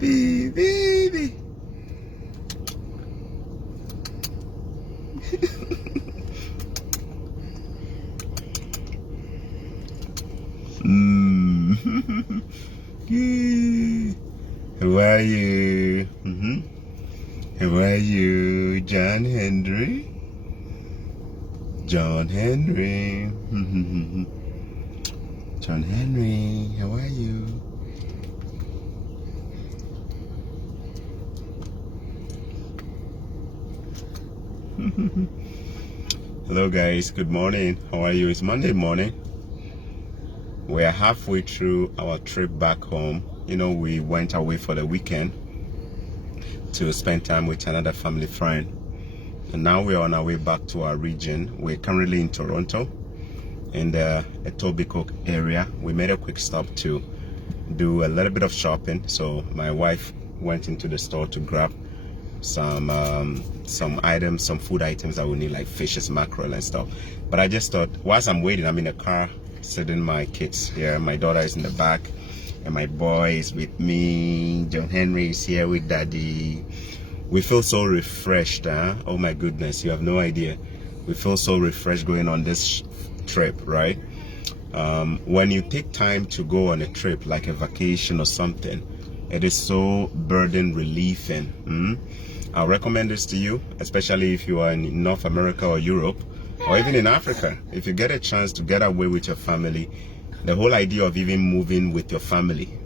Baby. How are you? How are you, John Henry? John Henry. John Henry, how are you? Hello guys, good morning. How are you? It's Monday morning. We are halfway through our trip back home. You know, we went away for the weekend to spend time with another family friend. And now we're on our way back to our region. We're currently in Toronto, in the Etobicoke area. We made a quick stop to do a little bit of shopping. So my wife went into the store to grab some items, some food items that we need, like fishes, mackerel and stuff. But I just thought, whilst I'm waiting, I'm in the car, sitting my kids here. My daughter is in the back, and my boy is with me. John Henry is here with daddy. We feel so refreshed, huh? Oh my goodness, you have no idea. We feel so refreshed going on this trip, right? When you take time to go on a trip, like a vacation or something, it is so burden relieving. I'll recommend this to you, especially if you are in North America or Europe, or even in Africa. If you get a chance to get away with your family, the whole idea of even moving with your family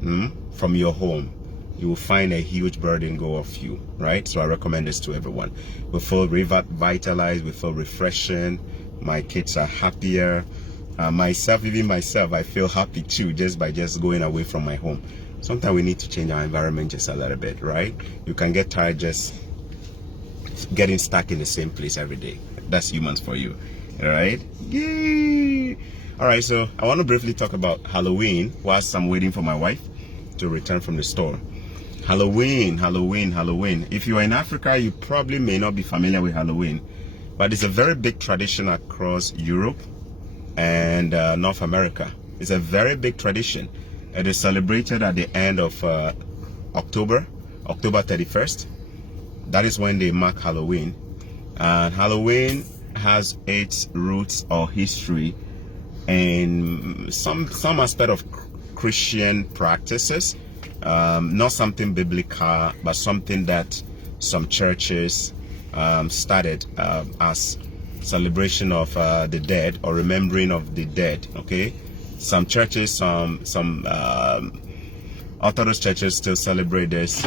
from your home, you will find a huge burden go off you, right? So I recommend this to everyone. We feel revitalized, we feel refreshing. My kids are happier. Even myself, I feel happy too, just by going away from my home. Sometimes we need to change our environment just a little bit, right? You can get tired just getting stuck in the same place every day. That's humans for you, all right? Yay! All right, so I want to briefly talk about Halloween whilst I'm waiting for my wife to return from the store. Halloween. If you are in Africa, you probably may not be familiar with Halloween, but it's a very big tradition across Europe and North America. It's a very big tradition. It is celebrated at the end of October 31st. That is when they mark Halloween. And Halloween has its roots or history in some aspect of Christian practices. Not something biblical, but something that some churches started as celebration of the dead or remembering of the dead. Okay, some churches, some Orthodox churches still celebrate this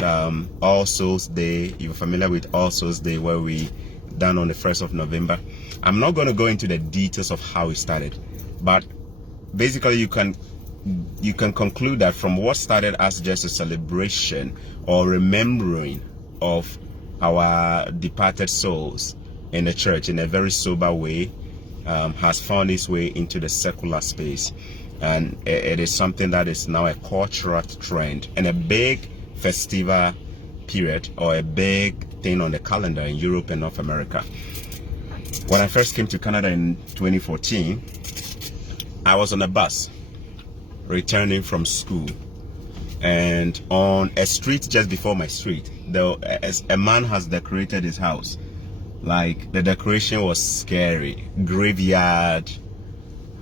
All Souls Day. You're familiar with All Souls Day, where we done on the 1st of November. I'm not going to go into the details of how it started, but basically you can conclude that from what started as just a celebration or remembering of our departed souls in the church in a very sober way, has found its way into the secular space, and it is something that is now a cultural trend and a big festival period, or a big thing on the calendar in Europe and North America. When I first came to Canada in 2014, I was on a bus returning from school, and on a street just before my street, a man has decorated his house. Like, the decoration was scary, graveyard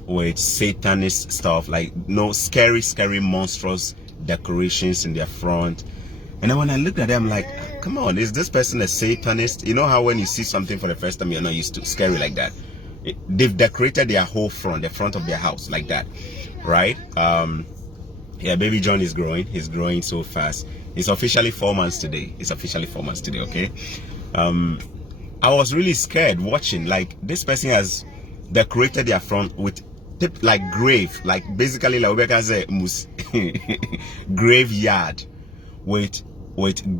with Satanist stuff, like scary monstrous decorations in their front. And then when I looked at them, I'm like, come on, is this person a Satanist? You know how when you see something for the first time, you're not used to, scary like that. They've decorated their whole the front of their house like that, right? Yeah, baby John is growing. He's growing so fast. It's officially 4 months today. Okay? I was really scared watching, like, this person has decorated their front with like grave, like basically like we can say graveyard with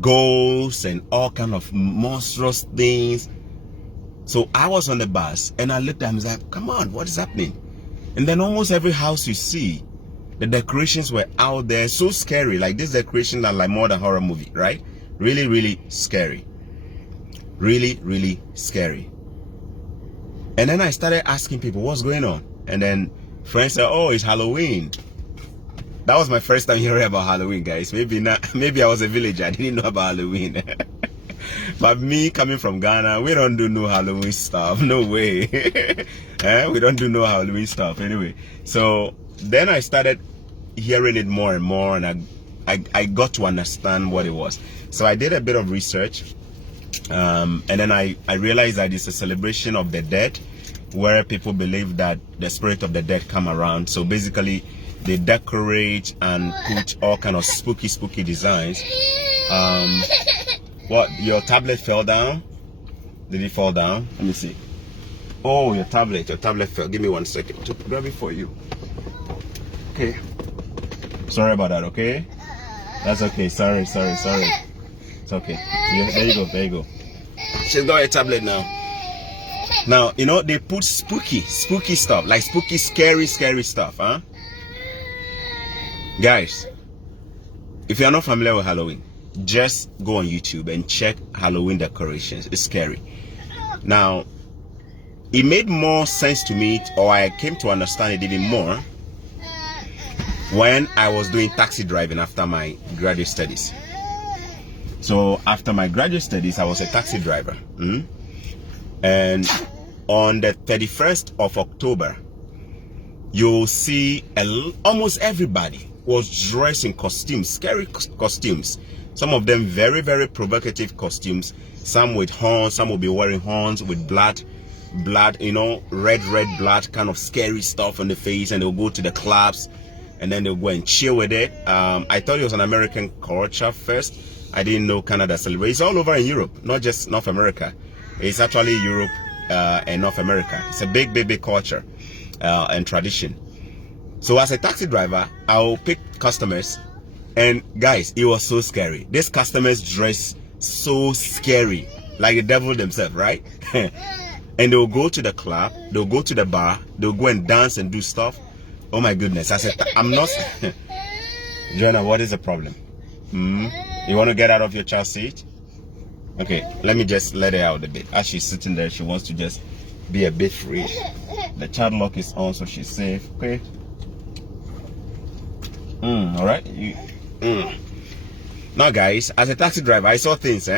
ghosts and all kind of monstrous things. So I was on the bus and I looked at him and was like, come on, what is happening? And then almost every house you see, the decorations were out there, so scary. Like, this decoration are like more than horror movie, right? Really, really scary. Really, really scary. And then I started asking people, what's going on? And then friends said, oh, it's Halloween. That was my first time hearing about Halloween, guys. Maybe not. Maybe I was a villager. I didn't know about Halloween. But me coming from Ghana, we don't do no Halloween stuff. No way. We don't do no Halloween stuff. Anyway, so then I started hearing it more and more, and I got to understand what it was. So I did a bit of research, and then I realized that it's a celebration of the dead, where people believe that the spirit of the dead come around. So basically, they decorate and put all kind of spooky designs. What, your tablet fell down? Did it fall down? Let me see. Oh, your tablet fell. Give me 1 second to grab it for you. Okay. Sorry about that, okay? That's okay. Sorry. It's okay. Yeah, there you go. She's got a tablet now. Now, you know, they put spooky stuff, like spooky, scary stuff, huh? Guys, if you're not familiar with Halloween, just go on YouTube and check Halloween decorations. It's scary. Now, it made more sense to me, or I came to understand it even more, when I was doing taxi driving after my graduate studies. So after my graduate studies, I was a taxi driver. And on the 31st of October, you'll see almost everybody was dressed in costumes, scary costumes. Some of them very provocative costumes. Some with horns, some will be wearing horns with blood, you know, red blood, kind of scary stuff on the face, and they'll go to the clubs and then they'll go and chill with it. I thought it was an American culture first. I didn't know Canada celebrates. It's all over in Europe, not just North America. It's actually Europe and North America. It's a big culture and tradition. So as a taxi driver, I'll pick customers, and guys, it was so scary. These customers dress so scary, like the devil themselves, right? And they'll go to the club, they'll go to the bar, they'll go and dance and do stuff. Oh my goodness. I said, I'm not... Joanna, what is the problem? You want to get out of your child seat? Okay, let me just let her out a bit. As she's sitting there, she wants to just be a bit free. The child lock is on, so she's safe. Okay. All right. Now, guys, as a taxi driver, I saw things.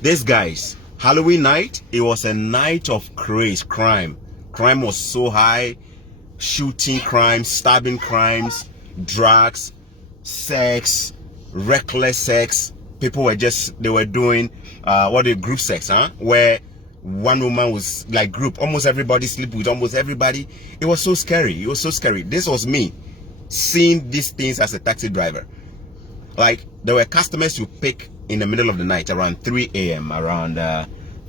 These guys, Halloween night, it was a night of crime. Crime was so high. Shooting crimes, stabbing crimes, drugs, sex, reckless sex. People were they were doing group sex, where one woman was like group, almost everybody sleep with almost everybody. It was so scary. This was me seeing these things as a taxi driver. Like, there were customers you pick in the middle of the night around 3 a.m., around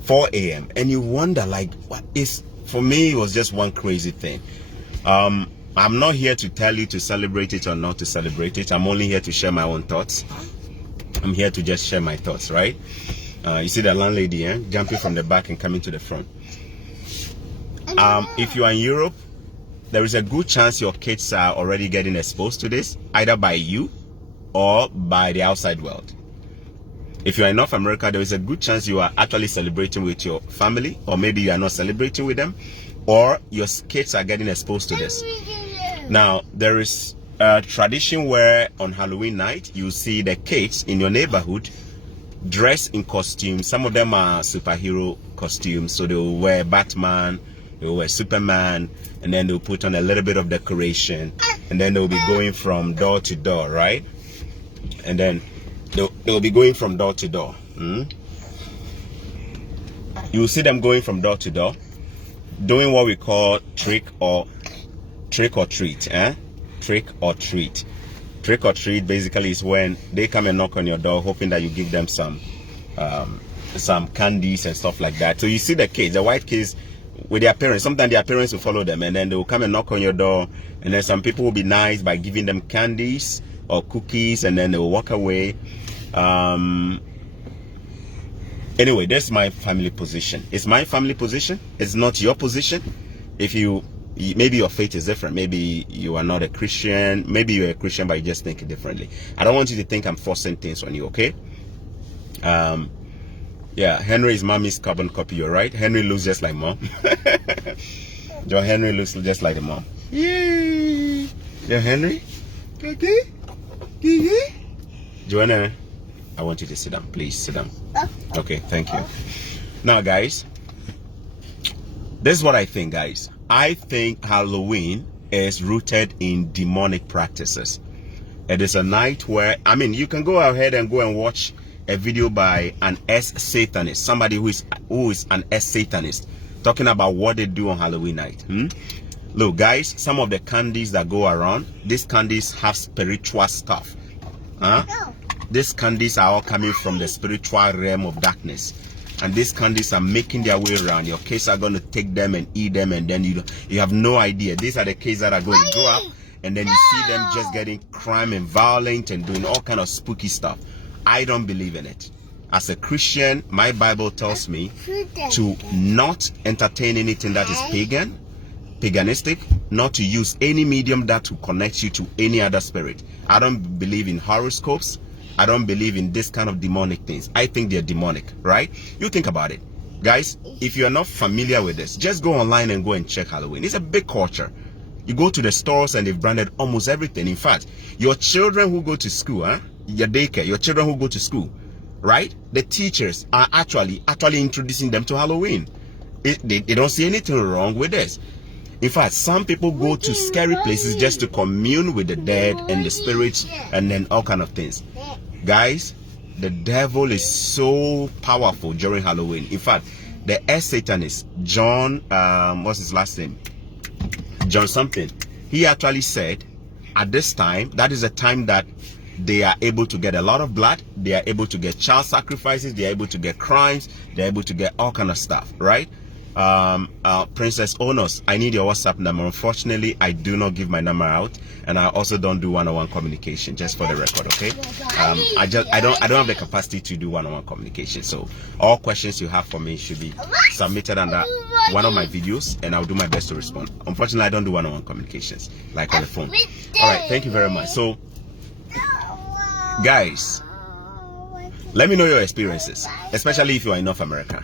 4 a.m. and you wonder, like, what is... For me, it was just one crazy thing. I'm not here to tell you to celebrate it or not to celebrate it. I'm only here to share my own thoughts. I'm here to just share my thoughts, right? You see that landlady jumping from the back and coming to the front. If you are in Europe, there is a good chance your kids are already getting exposed to this, either by you or by the outside world. If you are in North America, there is a good chance you are actually celebrating with your family, or maybe you are not celebrating with them, or your kids are getting exposed to this. Now, there is a tradition where on Halloween night, you see the kids in your neighborhood dressed in costumes. Some of them are superhero costumes, so they'll wear Batman, they'll wear Superman, and then they'll put on a little bit of decoration, and then they'll be going from door to door, right? And then they'll be going from door to door. You'll see them going from door to door, doing what we call trick or treat. Trick or treat. Trick or treat basically is when they come and knock on your door, hoping that you give them some candies and stuff like that. So you see the kids, the white kids with their parents. Sometimes their parents will follow them, and then they will come and knock on your door, and then some people will be nice by giving them candies or cookies, and then they will walk away. Anyway, that's my family position. It's my family position. It's not your position. If maybe your faith is different. Maybe you are not a Christian. Maybe you're a Christian, but you just think differently. I don't want you to think I'm forcing things on you, okay? Yeah, Henry is mommy's carbon copy, all right? Henry looks just like mom. John Henry looks just like the mom. Yay! John Henry? Okay. Joanna, I want you to sit down. Please sit down. Okay, thank you. Now, guys, this is what I think, guys. I think Halloween is rooted in demonic practices. It is a night where, I mean, you can go ahead and go and watch a video by an Satanist, somebody who is an Satanist, talking about what they do on Halloween night. Look, guys, some of the candies that go around, these candies have spiritual stuff. These candies are all coming from the spiritual realm of darkness. And these candies are making their way around. Your kids are going to take them and eat them, and then you have no idea. These are the kids that are going to grow up, and then you see them just getting crime and violent and doing all kind of spooky stuff. I don't believe in it. As a Christian, my Bible tells me to not entertain anything that is paganistic, not to use any medium that will connect you to any other spirit. I don't believe in horoscopes. I don't believe in this kind of demonic things. I think they're demonic, right? You think about it. Guys, if you're not familiar with this, just go online and go and check Halloween. It's a big culture. You go to the stores and they've branded almost everything. In fact, your children who go to school, your daycare, your children who go to school, right? The teachers are actually introducing them to Halloween. They don't see anything wrong with this. In fact, some people go to scary places just to commune with the dead and the spirits and then all kind of things. Guys, the devil is so powerful during Halloween. In fact, the Satanist, John, what's his last name? John something. He actually said at this time, that is a time that they are able to get a lot of blood. They are able to get child sacrifices. They are able to get crimes. They are able to get all kind of stuff, right? Princess Onos, I need your WhatsApp number. Unfortunately, I do not give my number out, and I also don't do one-on-one communication, just for the record, okay? I don't have the capacity to do one-on-one communication. So all questions you have for me should be submitted under one of my videos, and I'll do my best to respond. Unfortunately, I don't do one-on-one communications like on the phone. All right, thank you very much. So guys, let me know your experiences, especially if you are in North America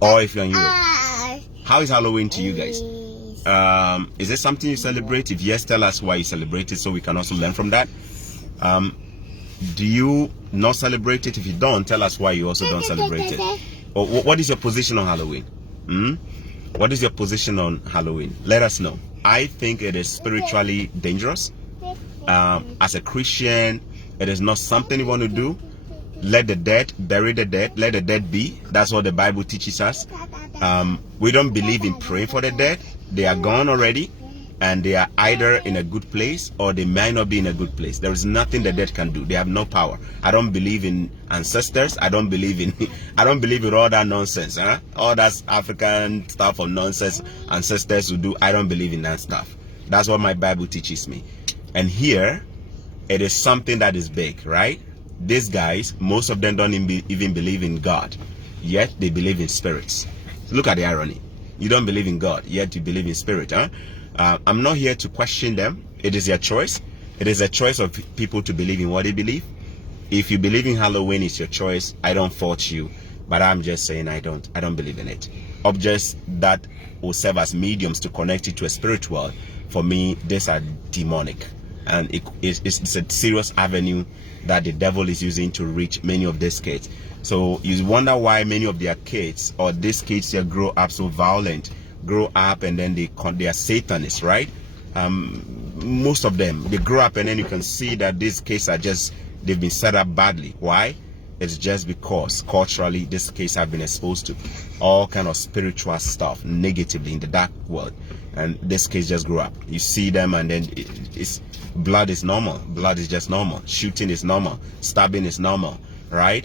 or if you're in Europe. How is Halloween to you guys? Is it something you celebrate? If yes, tell us why you celebrate it so we can also learn from that. Do you not celebrate it? If you don't, tell us why you also don't celebrate it. Or what is your position on Halloween? What is your position on Halloween? Let us know. I think it is spiritually dangerous. As a Christian, it is not something you want to do. Let the dead bury the dead. Let the dead be. That's what the Bible teaches us. We don't believe in praying for the dead. They are gone already, and they are either in a good place or they might not be in a good place. There is nothing the dead can do. They have no power. I don't believe in ancestors. I don't believe in all that nonsense. All that African stuff of nonsense ancestors will do. I don't believe in that stuff. That's what my Bible teaches me. And here, it is something that is big, right? These guys, most of them don't even believe in God, yet they believe in spirits. Look at the irony. You don't believe in God, yet you believe in spirit. I'm not here to question them. It is their choice. It is a choice of people to believe in what they believe. If you believe in Halloween, it's your choice. I don't fault you, but I'm just saying I don't believe in it. Objects that will serve as mediums to connect you to a spirit world, for me, these are demonic. And it's a serious avenue that the devil is using to reach many of these kids. So you wonder why many of their kids, or these kids here, grow up so violent, grow up and then they are Satanists, right? Most of them, they grow up and then you can see that these kids they've been set up badly. Why? It's just because culturally these kids have been exposed to all kind of spiritual stuff negatively in the dark world, and these kids just grew up. You see them and then blood is normal. Blood is just normal. Shooting is normal. Stabbing is normal, right?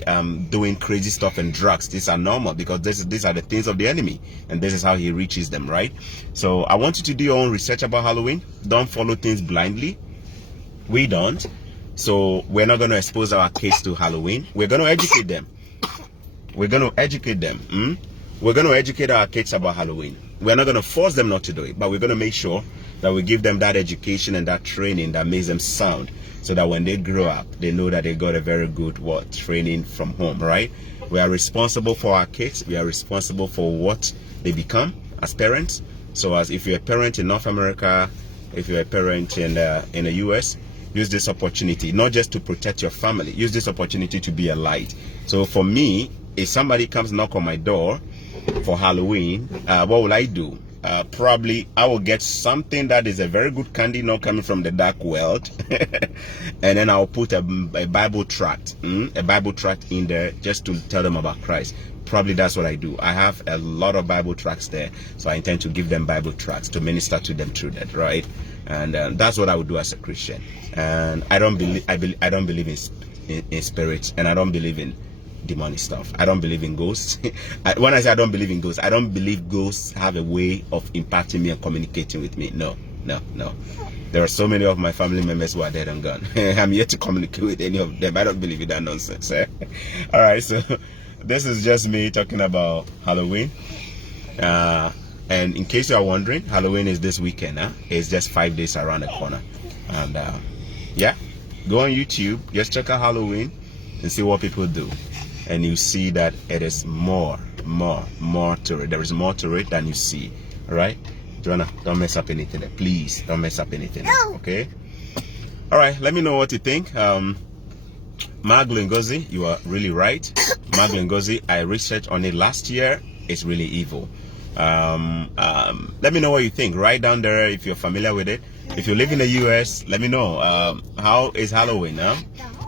Doing crazy stuff and drugs, these are normal because these are the things of the enemy, and this is how he reaches them, right? So I want you to do your own research about Halloween. Don't follow things blindly. We don't. So we're not going to expose our kids to Halloween. We're going to educate them. We're going to educate them. We're going to educate our kids about Halloween. We're not going to force them not to do it, but we're going to make sure that we give them that education and that training that makes them sound, so that when they grow up, they know that they got a very good training from home, right? We are responsible for our kids. We are responsible for what they become as parents. So as if you're a parent in North America, if you're a parent in the US, use this opportunity, not just to protect your family, use this opportunity to be a light. So for me, if somebody comes knock on my door for Halloween, what will I do? Probably I will get something that is a very good candy, not coming from the dark world, and then I'll put a Bible tract, a Bible tract in there just to tell them about Christ. Probably that's what I do. I have a lot of Bible tracts there, so I intend to give them Bible tracts to minister to them through that, right? And that's what I would do as a Christian. And I don't believe I don't believe in spirits, and I don't believe in demonic stuff. I don't believe in ghosts. When I say I don't believe in ghosts, I don't believe ghosts have a way of impacting me and communicating with me. No. There are so many of my family members who are dead and gone. I'm yet to communicate with any of them. I don't believe in that nonsense. All right, so this is just me talking about Halloween. And in case you are wondering, Halloween is this weekend. It's just 5 days around the corner. And yeah, go on YouTube, just check out Halloween and see what people do. And you see that it is more to it. There is more to it than you see. All right, Joanna, don't mess up anything. Please don't mess up anything. Okay. All right. Let me know what you think. Maglu Ngozi, you are really right. Maglu Ngozi, I researched on it last year. It's really evil. Let me know what you think. Write down there if you're familiar with it. If you live in the US, let me know. How is Halloween?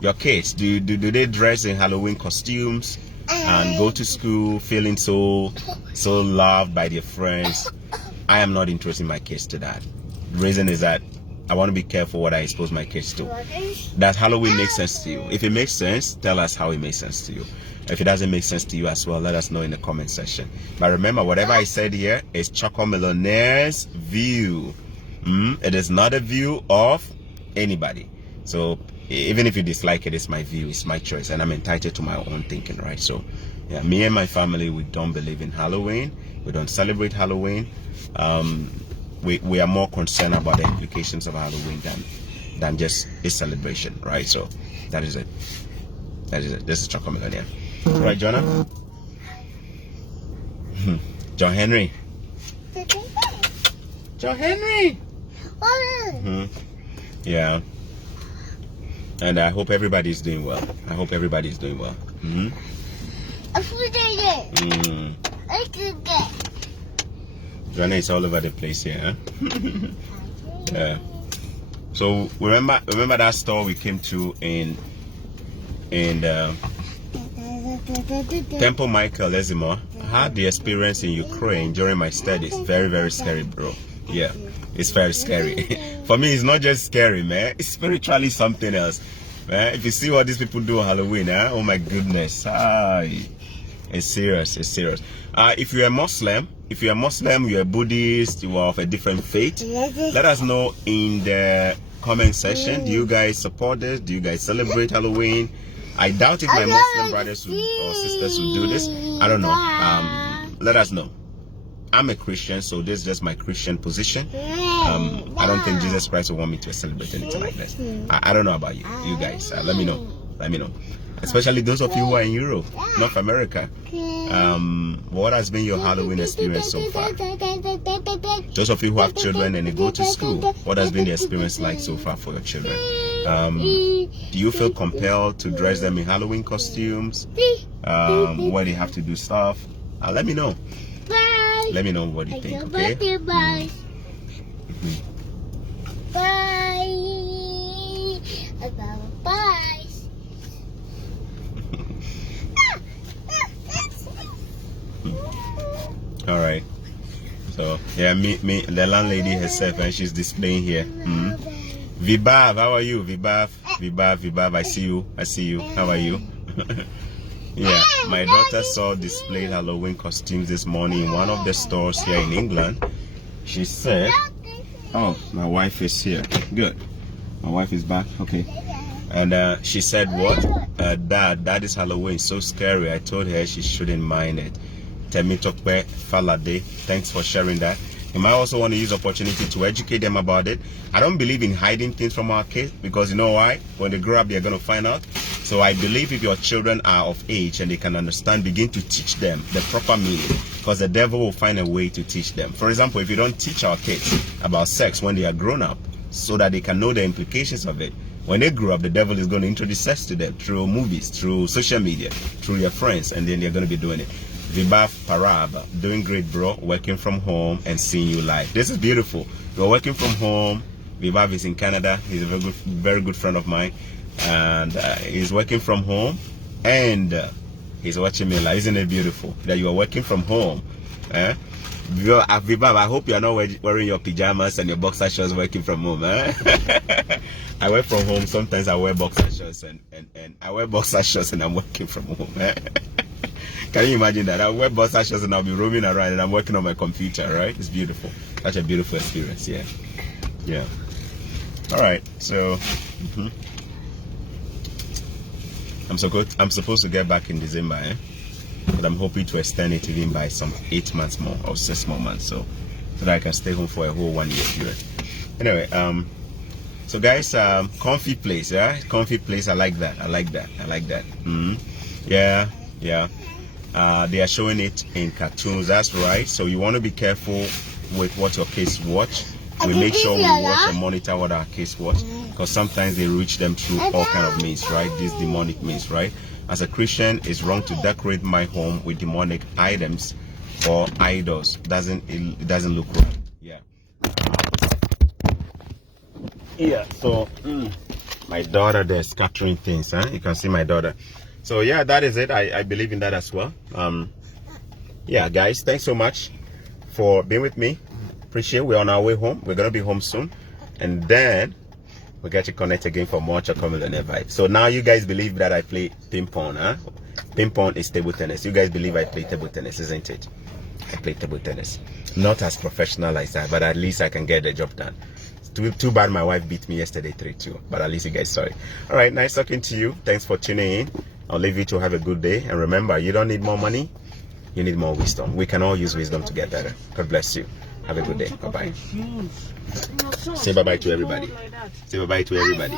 Your kids, do they dress in Halloween costumes and go to school feeling so loved by their friends? I am not interested my kids to that. The reason is that I want to be careful what I expose my kids to. Does Halloween make sense to you? If it makes sense, tell us how it makes sense to you. If it doesn't make sense to you as well, let us know in the comment section. But remember, whatever I said here is Choco Millionaire's view. It is not a view of anybody. So even if you dislike it, it's my view, it's my choice, and I'm entitled to my own thinking, right? So yeah, me and my family, we don't believe in Halloween. We don't celebrate Halloween. We are more concerned about the implications of Halloween than just a celebration, right? So that is it. This is Choco Millionaire. All right, Jonah? John Henry. John Henry. Yeah. And I hope everybody's doing well. Joanna is all over the place here. Yeah. So remember that store we came to in Temple Michael Ezimo. I had the experience in Ukraine during my studies. Very, very scary, bro. Yeah, it's very scary. For me, it's not just scary, man. It's spiritually something else, man. If you see what these people do on Halloween, oh my goodness, it's serious. If you're a Muslim, you're a Buddhist, you are of a different faith, let us know in the comment section. Do you guys support this? Do you guys celebrate Halloween? I doubt if my Muslim brothers or sisters will do this. I don't know. Let us know. I'm a Christian, so this is just my Christian position. I don't think Jesus Christ will want me to celebrate anything like this. I don't know about you guys. Let me know. Especially those of you who are in Europe, North America. What has been your Halloween experience so far? Those of you who have children and they go to school, what has been the experience like so far for your children? Do you feel compelled to dress them in Halloween costumes? Where they have to do stuff? Let me know. Let me know what you think, okay? Bye. Bye. All right. So yeah, me, the landlady herself, and she's displaying here. Vibav, how are you? Vibav, I see you. How are you? Yeah, my daughter saw displayed Halloween costumes this morning in one of the stores here in England. She said, "Oh, my wife is here. Good. My wife is back. Okay." And she said, "What? Dad, that is Halloween. So scary." I told her she shouldn't mind it. Temitokwe Falade, thanks for sharing that. You might also want to use the opportunity to educate them about it. I don't believe in hiding things from our kids, because you know why? When they grow up, they're going to find out. So I believe if your children are of age and they can understand, begin to teach them the proper meaning, because the devil will find a way to teach them. For example, if you don't teach our kids about sex when they are grown up, so that they can know the implications of it, When they grow up, the devil is going to introduce sex to them through movies, through social media, through their friends, and then they're going to be doing it. Vibhav Parab, doing great, bro. Working from home and seeing you live. This is beautiful. You're working from home. Vibhav is in Canada. He's a very good friend of mine, and he's working from home, and he's watching me live. Isn't it beautiful that you are working from home? Vibhav, I hope you are not wearing your pajamas and your boxer shorts working from home. I work from home. Sometimes I wear boxer shorts and I wear boxer shorts and I'm working from home. Can you imagine that? I wear boxer shorts and I'll be roaming around and I'm working on my computer, right? It's beautiful. Such a beautiful experience, yeah. Yeah. All right, so I'm supposed to get back in December, but I'm hoping to extend it even by some 8 months more or 6 more months, so that I can stay home for a whole 1 year period. Anyway, so guys, comfy place, yeah, comfy place. I like that. Yeah. They are showing it in cartoons. That's right. So you want to be careful with what your kids watch. We make sure we watch and monitor what our kids watch, because sometimes they reach them through all kind of means, right? These demonic means, right? As a Christian, it's wrong to decorate my home with demonic items or idols. It doesn't look right. Yeah. So my daughter, they're scattering things. You can see my daughter. So yeah, that is it. I believe in that as well. Yeah, guys, thanks so much for being with me. Appreciate it. We're on our way home. We're gonna be home soon, and then we'll get you connect again for more Choco Millionaire vibe. So now you guys believe that I play ping pong, huh? Ping pong is table tennis. You guys believe I play table tennis, isn't it? I play table tennis. Not as professional as that, but at least I can get the job done. Too bad my wife beat me yesterday 3-2, but at least you guys saw it. All right, nice talking to you. Thanks for tuning in. I'll leave you to have a good day. And remember, you don't need more money. You need more wisdom. We can all use wisdom to get better. God bless you. Have a good day. Bye-bye. Say bye-bye to everybody. Say bye-bye to everybody.